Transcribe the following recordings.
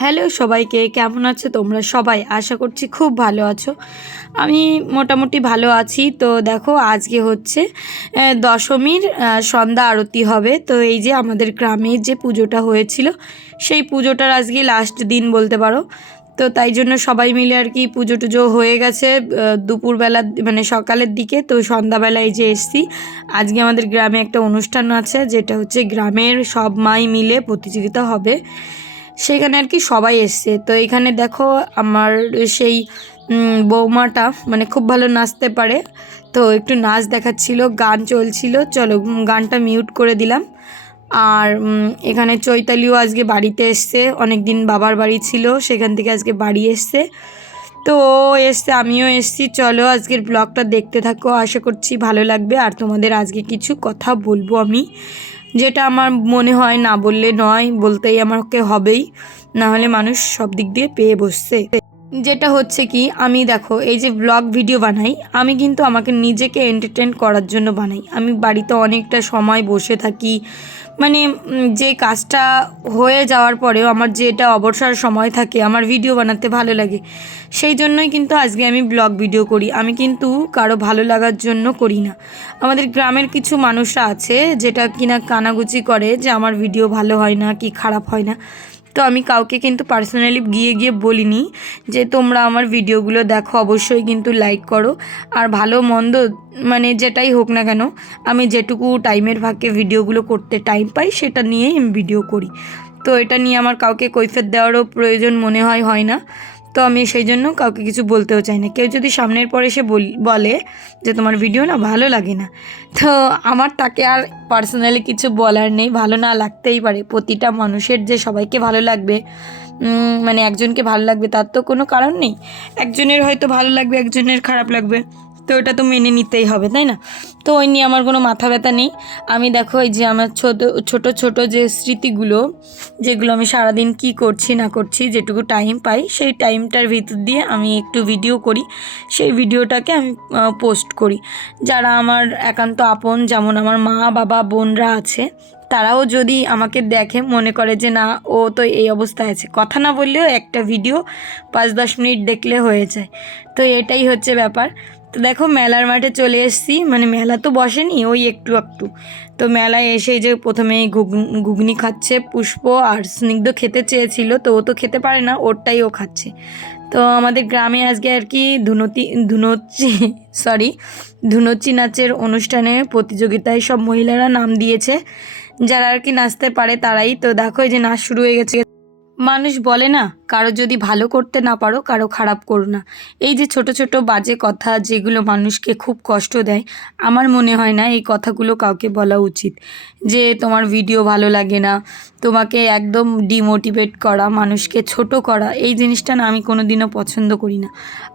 Hello সবাইকে, কেমন আছো তোমরা সবাই? আশা করছি খুব ভালো আছো। আমি মোটামুটি ভালো আছি। তো দেখো, আজকে হচ্ছে দশমীর সন্ধ্যা আরতি হবে। তো এই যে আমাদের গ্রামে যে পুজোটা হয়েছিল, সেই পুজোটার আজকে লাস্ট দিন বলতে পারো। তো তাই জন্য সবাই মিলে আর কি পুজো টুজো হয়ে গেছে দুপুরবেলা মানে সকালের দিকে। তো সন্ধ্যাবেলায় যে এসছি, আজকে আমাদের গ্রামে একটা অনুষ্ঠান আছে, যেটা হচ্ছে গ্রামের সব মাই মিলে প্রতিযোগিতা হবে। সেখানে আর কি সবাই এসছে। তো এখানে দেখো আমার সেই বৌমাটা মানে খুব ভালো নাচতে পারে। তো একটু নাচ দেখাচ্ছিল, গান চলছিল। চলো গানটা মিউট করে দিলাম। আর এখানে চৈতালিও আজকে বাড়িতে এসছে। অনেক দিন বাবার বাড়ি ছিল, সেখান থেকে আজকে বাড়ি এসছে। তো ও এসছে, আমিও এসছি। চলো, আজকের ব্লগটা দেখতে থাকো। আশা করছি ভালো লাগবে। আর তোমাদের আজকে কিছু কথা বলব আমি। যেটা আমার মনে হয় না বললে নয়, বলতেই আমাকে হবেই। না হলে মানুষ সব দিক দিয়ে পেয়ে বসছে। যেটা হচ্ছে কি, আমি দেখো, এই যে ব্লগ ভিডিও বানাই, আমি কিন্তু আমাকে নিজেকে এন্টারটেন করার জন্য বানাই। আমি বাড়িতে অনেকটা সময় বসে থাকি মানে যে কাজটা হয়ে যাওয়ার পরেও আমার যেটা অবসর সময় থাকে, আমার ভিডিও বানাতে ভালো লাগে, সেই জন্যই কিন্তু আজকে আমি ব্লগ ভিডিও করি। আমি কিন্তু কারও ভালো লাগার জন্য করি না। আমাদের গ্রামের কিছু মানুষরা আছে, যেটা কিনা কানাগুচি করে যে, আমার ভিডিও ভালো হয় না, কি খারাপ হয় না। তো আমি কাউকে কিন্তু পার্সোনালি গিয়ে গিয়ে বলিনি যে তোমরা আমার ভিডিওগুলো দেখো, অবশ্যই কিন্তু লাইক করো। আর ভালো মন্দ মানে যেটাই হোক না কেন, আমি যেটুকু টাইমের ফাঁকে ভিডিওগুলো করতে টাইম পাই, সেটা নিয়েই আমি ভিডিও করি। তো এটা নিয়ে আমার কাউকে কৈফের দেওয়ারও প্রয়োজন মনে হয় হয় না। তো আমি সেই জন্য কাউকে কিছু বলতেও চাই না। কেউ যদি সামনের পরে এসে বল- বলে যে তোমার ভিডিও না ভালো লাগে না, তো আমার তাকে আর পার্সোনালি কিছু বলার নেই। ভালো না লাগতেই পারে। প্রতিটা মানুষের যে সবাইকে ভালো লাগবে মানে একজনকে ভালো লাগবে, তার তো কোনো কারণ নেই। একজনের হয়তো ভালো লাগবে, একজনের খারাপ লাগবে। তো ওটা তো মেনে নিতেই হবে, তাই না? তো ওই নিয়ে আমার কোনো মাথা ব্যথা নেই। আমি দেখো এই যে আমার ছোট ছোট ছোট যে স্মৃতিগুলো, যেগুলো আমি সারাদিন কি করছি, না করছি, যেটুকু টাইম পাই, সেই টাইমটার ভিতর দিয়ে আমি একটু ভিডিও করি। সেই ভিডিওটাকে আমি পোস্ট করি। যারা আমার একান্ত আপন, যেমন আমার মা, বাবা, বোনরা আছে, তারাও যদি আমাকে দেখে, মনে করে যে না, ও তো এই অবস্থায় আছে, কথা না বললেও একটা ভিডিও পাঁচ দশ মিনিট দেখলে হয়ে যায়। তো এটাই হচ্ছে ব্যাপার। তো দেখো মেলার মাঠে চলে এসেছি। মানে মেলা তো বসেনি, ওই একটু একটু তো মেলায় এসে যে প্রথমে ঘুগ- ঘুগনি খাচ্ছে, পুষ্প আর স্নিগ্ধ খেতে চেয়েছিল, তো ও তো খেতে পারে না, ওরটাই ও খাচ্ছে। তো আমাদের গ্রামে আজকে আর কি ধুনতি ধুনচ্চি সরি ধুনচ্চি নাচের অনুষ্ঠানে প্রতিযোগিতায় সব মহিলারা নাম দিয়েছে। যারা আর কি নাচতে পারে তারাই। তো দেখো এই যে নাচ শুরু হয়ে গেছে। মানুষ বলে না, কারও যদি ভালো করতে না পারো, কারও খারাপ করো না। এই যে ছোট ছোট বাজে কথা যেগুলো মানুষকে খুব কষ্ট দেয়, আমার মনে হয় না এই কথাগুলো কাউকে বলা উচিত। যে তোমার ভিডিও ভালো লাগে না, তোমাকে একদম ডিমোটিভেট করা, মানুষকে ছোট করা, এই জিনিসটা না আমি কোনো দিনও পছন্দ করি না।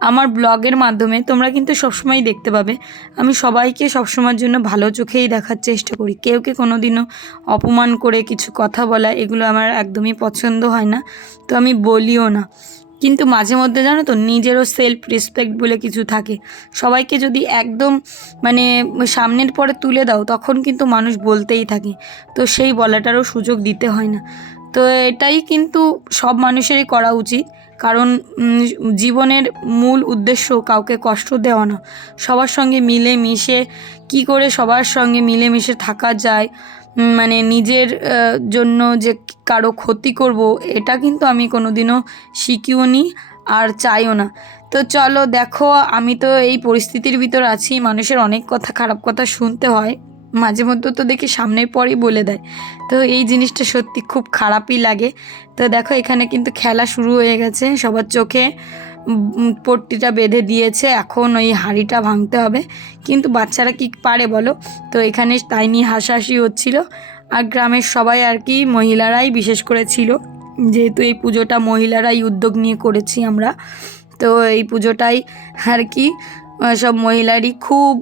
আমার ব্লগের মাধ্যমে তোমরা কিন্তু সবসময় দেখতে পাবে, আমি সবাইকে সবসময়ের জন্য ভালো চোখেই দেখার চেষ্টা করি। কেউকে কোনো দিনও অপমান করে কিছু কথা বলা, এগুলো আমার একদমই পছন্দ হয় না। তো আমি বলিও না। কিন্তু মাঝে মধ্যে জানো তো, নিজেরও সেলফ রেসপেক্ট বলে কিছু থাকে। সবাইকে যদি একদম মানে সামনের পরে তুলে দাও, তখন কিন্তু মানুষ বলতেই থাকে। তো সেই বলাটারও সুযোগ দিতে হয় না। তো এটাই কিন্তু সব মানুষেরই করা উচিত। কারণ জীবনের মূল উদ্দেশ্য কাউকে কষ্ট দেওয়া না। সবার সঙ্গে মিলে মিশে কি করে সবার সঙ্গে মিলে মিশে থাকা যায় মানে নিজের জন্য যে কারও ক্ষতি করব, এটা কিন্তু আমি কোনোদিনও শিখিও নি আর চাইও না। তো চলো দেখো, আমি তো এই পরিস্থিতির ভিতর আছি, মানুষের অনেক কথা, খারাপ কথা শুনতে হয়। মাঝে মধ্যে তো দেখি সামনের পরই বলে দেয়। তো এই জিনিসটা সত্যি খুব খারাপই লাগে। তো দেখো, এখানে কিন্তু খেলা শুরু হয়ে গেছে সবার চোখে। পট্টিটা বেঁধে দিয়েছে, এখন ওই হাঁড়িটা ভাঙতে হবে। কিন্তু বাচ্চারা কি পারে বলো? তো এখানে তাই নিয়ে হাসাহাসি হচ্ছিল। আর গ্রামের সবাই আর কি মহিলারাই বিশেষ করে ছিল। যেহেতু এই পুজোটা মহিলারাই উদ্যোগ নিয়ে করেছি আমরা, তো এই পুজোটাই আর কি সব মহিলারই খুব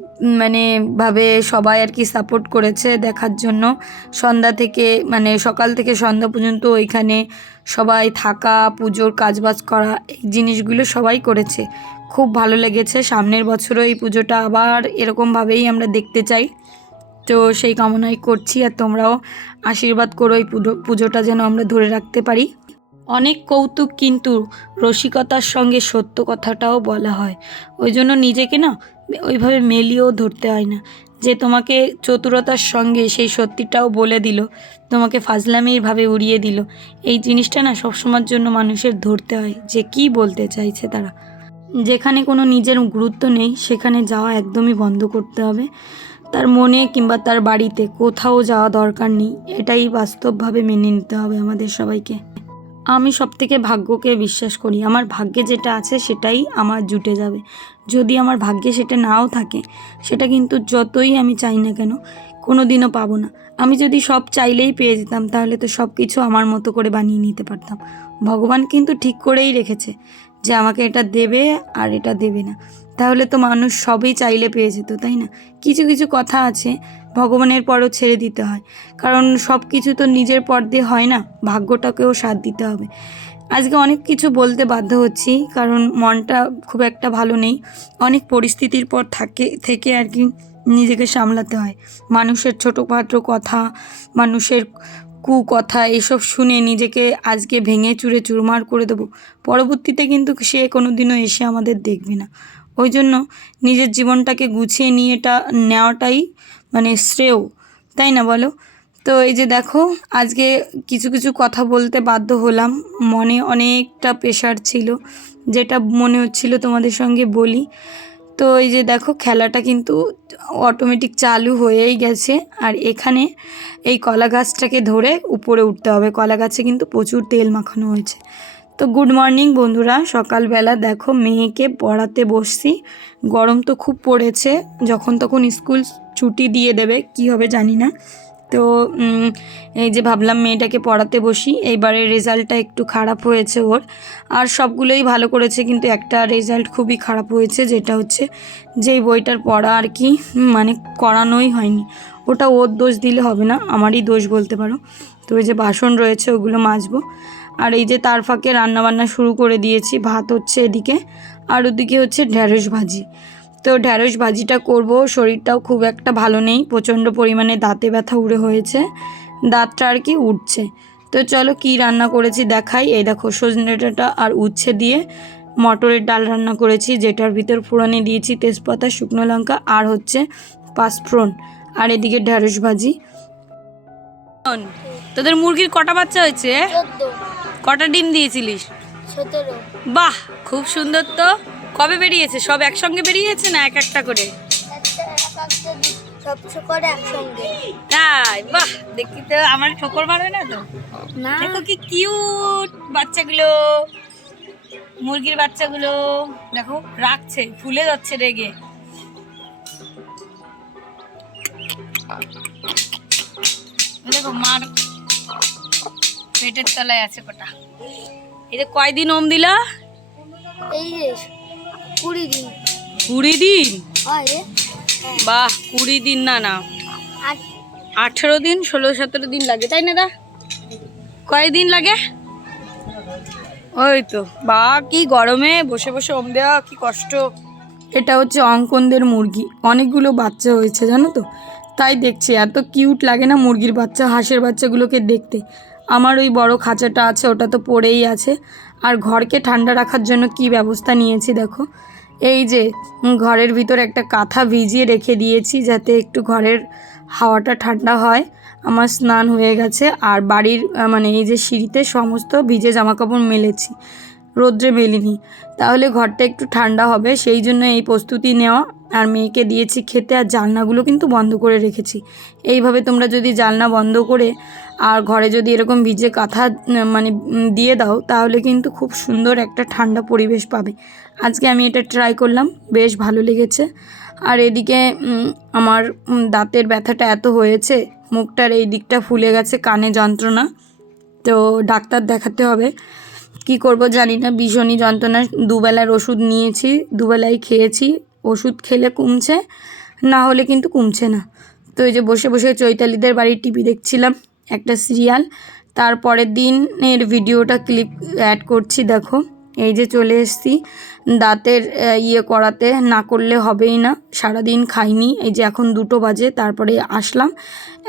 মানে ভাবে সবাই আর কি সাপোর্ট করেছে দেখার জন্য। সন্ধ্যা থেকে মানে সকাল থেকে সন্ধ্যা পর্যন্ত ওইখানে সবাই থাকা, পুজোর কাজবাজ করা, এই জিনিসগুলো সবাই করেছে। খুব ভালো লেগেছে। সামনের বছরও এই পুজোটা আবার এরকমভাবেই আমরা দেখতে চাই। তো সেই কামনাই করছি, আর তোমরাও আশীর্বাদ করো এই পুজো, পুজোটা যেন আমরা ধরে রাখতে পারি। অনেক কৌতুক কিন্তু রসিকতার সঙ্গে সত্য কথাটাও বলা হয়। ওই জন্য নিজেকে না ওইভাবে মেলিয়েও ধরতে হয় না। যে তোমাকে চতুরতার সঙ্গে সেই সত্যিটাও বলে দিল, তোমাকে ফাজলামিরভাবে উড়িয়ে দিল, এই জিনিসটা না সবসময়ের জন্য মানুষের ধরতে হয়, যে কি বলতে চাইছে তারা। যেখানে কোনো নিজের গুরুত্ব নেই, সেখানে যাওয়া একদমই বন্ধ করতে হবে। তার মনে কিংবা তার বাড়িতে কোথাও যাওয়া দরকার নেই, এটাই বাস্তবভাবে মেনে নিতে হবে আমাদের সবাইকে। আমি সব থেকে ভাগ্যকে বিশ্বাস করি। আমার ভাগ্যে যেটা আছে সেটাই আমার জুটে যাবে। যদি আমার ভাগ্যে সেটা নাও থাকে, সেটা কিন্তু যতই আমি চাই না কেন কোনো দিনও পাবো না। আমি যদি সব চাইলেই পেয়ে যেতাম, তাহলে তো সব কিছু আমার মতো করে বানিয়ে নিতে পারতাম। ভগবান কিন্তু ঠিক করেই রেখেছে যে আমাকে এটা দেবে আর এটা দেবে না। তাহলে তো মানুষ সবই চাইলে পেয়ে যেত, তাই না? কিছু কিছু কথা আছে, ভগবানের পরও ছেড়ে দিতে হয়। কারণ সব কিছু তো নিজের পর দিয়ে হয় না, ভাগ্যটাকেও সাথ দিতে হবে। আজকে অনেক কিছু বলতে বাধ্য হচ্ছি, কারণ মনটা খুব একটা ভালো নেই। অনেক পরিস্থিতির পর থাকে, থেকে আর কি নিজেকে সামলাতে হয়। মানুষের ছোটো ছোটোখাটো কথা, মানুষের কুকথা, এসব শুনে নিজেকে আজকে ভেঙে চুরে চুরমার করে দেবো। পরবর্তীতে কিন্তু সে কোনো দিনও এসে আমাদের দেখবে না। ওই জন্য নিজের জীবনটাকে গুছিয়ে নিয়ে এটা নেওয়াটাই মানে শ্রেয়, তাই না বলো? তো এই যে দেখো, আজকে কিছু কিছু কথা বলতে বাধ্য হলাম। মনে অনেকটা প্রেশার ছিল, যেটা মনে হচ্ছিল তোমাদের সঙ্গে বলি। তো এই যে দেখো, খেলাটা কিন্তু অটোমেটিক চালু হয়েই গেছে। আর এখানে এই কলা গাছটাকে ধরে উপরে উঠতে হবে। কলা গাছে কিন্তু প্রচুর তেল মাখানো হয়েছে। তো গুড মর্নিং বন্ধুরা। সকালবেলা দেখো মেয়েকে পড়াতে বসছি। গরম তো খুব পড়েছে। যখন তখন স্কুল ছুটি দিয়ে দেবে, কি হবে জানি না। তো এই যে ভাবলাম মেয়েটাকে পড়াতে বসি। এইবারে রেজাল্টটা একটু খারাপ হয়েছে ওর। আর সবগুলোই ভালো করেছে, কিন্তু একটা রেজাল্ট খুবই খারাপ হয়েছে, যেটা হচ্ছে যেই বইটার পড়া আর কি মানে করানোই হয়নি। ওটা ওর দোষ দিলে হবে না, আমারই দোষ বলতে পারো। তো ওই যে বাসন রয়েছে, ওগুলো মাজবো। আর এই যে তার ফাঁকে রান্নাবান্না শুরু করে দিয়েছি, ভাত হচ্ছে এদিকে, আর ওদিকে হচ্ছে ঢ্যাঁড়স ভাজি। তো ঢ্যাঁড়স ভাজিটা করব, শরীরটাও খুব একটা ভালো নেই, প্রচণ্ড পরিমাণে দাঁতে ব্যথা উড়ে হয়েছে, দাঁতটা আর কি উঠছে তো চলো কি রান্না করেছি দেখাই, এই দেখো সজনে আর উচ্ছে দিয়ে মটরের ডাল রান্না করেছি, যেটার ভিতর ফোড়নে দিয়েছি তেজপাতা, শুকনো লঙ্কা আর হচ্ছে পাঁচফোড়ন, আর এদিকে ঢ্যাঁড়স ভাজি। তোদের মুরগির কটা বাচ্চা হয়েছে? কটা ডিম দিয়েছিলিস? বাহ খুব সুন্দর তো। কবে বেরিয়েছে? সব একসঙ্গে বেরিয়েছে না এক একটা করে? তাই বাহ দেখি তো আমার ঠোকর মারবে না তো? না। দেখো কি কিউট বাচ্চাগুলো মুরগির বাচ্চাগুলো দেখো রাখছে ফুলে যাচ্ছে রেগে। দেখো মার পেটের তলায় আছে কটা। এটা কয়দিন ওম দিলা? এই যে কুড়ি দিন। কুড়ি দিন? বাহ কুড়ি দিন না না। আঠেরো দিন ষোলো সতেরো দিন লাগে তাই না দা? কয়দিন লাগে? ওই তো বা কি গরমে বসে বসে ওম দেওয়া কি কষ্ট। এটা হচ্ছে অঙ্কনদের মুরগি অনেকগুলো বাচ্চা হয়েছে জানো তো? তাই দেখছি এত কিউট লাগে না মুরগির বাচ্চা হাঁসের বাচ্চাগুলোকে দেখতে। আমার ওই বড় খাঁচাটা আছে, ওটা তো পড়েই আছে। আর ঘরকে ঠান্ডা রাখার জন্য কি ব্যবস্থা নিয়েছি দেখো? এই যে ঘরের ভিতর একটা কাঁথা ভিজিয়ে রেখে দিয়েছি যাতে একটু ঘরের হাওয়াটা ঠান্ডা হয়। আমার স্নান হয়ে গেছে, আর বাড়ির মানে এই যে সিঁড়িতে সমস্ত ভিজে জামাকাপড় মেলেছি, রোদ্রে মেলিনি। তাহলে ঘরটা একটু ঠান্ডা হবে, সেই জন্য এই প্রস্তুতি নেওয়া। আর মেয়েকে দিয়েছি খেতে, আর জানলাগুলো কিন্তু বন্ধ করে রেখেছি। এইভাবে তোমরা যদি জানলা বন্ধ করে আর ঘরে যদি এরকম ভিজে কাঁথা মানে দিয়ে দাও, তাহলে কিন্তু খুব সুন্দর একটা ঠান্ডা পরিবেশ পাবে। আজকে আমি এটা ট্রাই করলাম, বেশ ভালো লেগেছে। আর এদিকে আমার দাঁতের ব্যথাটা এত হয়েছে, মুখটার এই দিকটা ফুলে গেছে, কানে যন্ত্রণা। তো ডাক্তার দেখাতে হবে, কি করব জানি না, ভীষণই যন্ত্রণা দুবেলার ওষুধ নিয়েছি, দুবেলাই খেয়েছি, ওষুধ খেলে কমছে, না হলে কিন্তু কমছে না। তো এই যে বসে বসে চৈতালিদের বাড়ির টিভি দেখছিলাম একটা সিরিয়াল। তারপরের দিনের ভিডিওটা ক্লিপ অ্যাড করছি, দেখো। এই যে চলে এসেছি, দাঁতের ইয়ে করাতে। না করলে হবেই না, সারাদিন খাইনি। এই যে এখন দুটো বাজে, তারপরে আসলাম।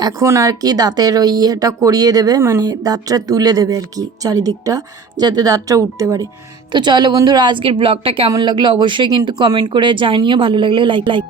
এখন আর কি দাঁতের ওই ইয়েটা করিয়ে দেবে মানে দাঁতটা তুলে দেবে আর কি, চারিদিকটা, যাতে দাঁতটা উঠতে পারে। তো চলো বন্ধুরা, আজকের ব্লগটা কেমন লাগল অবশ্যই কিন্তু কমেন্ট করে জানিও। ভালো লাগলে লাইক লাইক